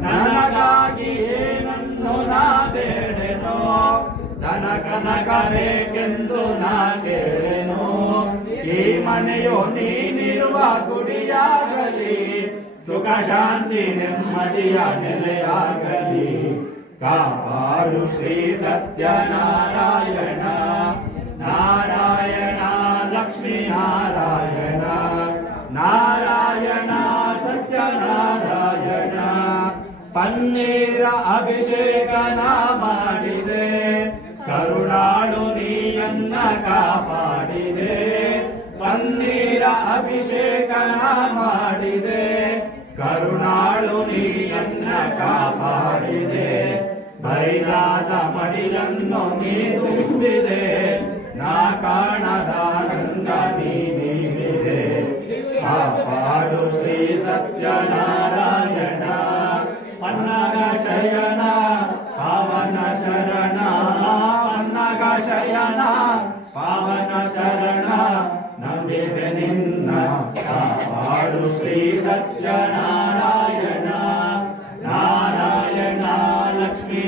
ನನಗಾಗಿ ಏನನ್ನು ನಾ ಬೇಡೆನೋ? ಧನ ಕನಕ ಬೇಕೆಂದು ನಾ ಕೇಳೆನೋ? ಈ ಮನೆಯು ನೀನಿರುವ ಗುಡಿಯಾಗಲಿ, ಸುಖ ಶಾಂತಿ ನೆಮ್ಮದಿಯ ನೆಲೆಯಾಗಲಿ. ಕಾಪಾಡು ಶ್ರೀ ಸತ್ಯನಾರಾಯಣ. ನಾರಾಯಣ ಲಕ್ಷ್ಮೀ ನಾರಾಯಣ ನಾರಾಯಣ ಸತ್ಯನಾರಾಯಣ. ಪನ್ನೀರ ಅಭಿಷೇಕನ ಮಾಡಿದೆ. ಕರುಣಾಳು ನೀಯನ್ನ ಕಾಪಾಡಿದೆ. ಪನ್ನೀರ ಅಭಿಷೇಕನ ಮಾಡಿದೆ. ಕರುಣಾಳು ನೀಯನ್ನ ಕಾಪಾಡಿದೆ. ಬರಿದಾದ ಮಡಿಲನ್ನು ನೀ ತುಂಬಿದೆ. ನಾ ಕಾಣದಾನಂದ ನೀ ನೀಡಿದೆ ಕಾಪಾಡು ಶ್ರೀ ಸತ್ಯನಾರಾಯಣ. ಶರಣ ನಂಬಿದೆ ನಿನ್ನ ಕಾಪಾಡು ಶ್ರೀ ಸತ್ಯನಾರಾಯಣ ನಾರಾಯಣ ಲಕ್ಷ್ಮೀ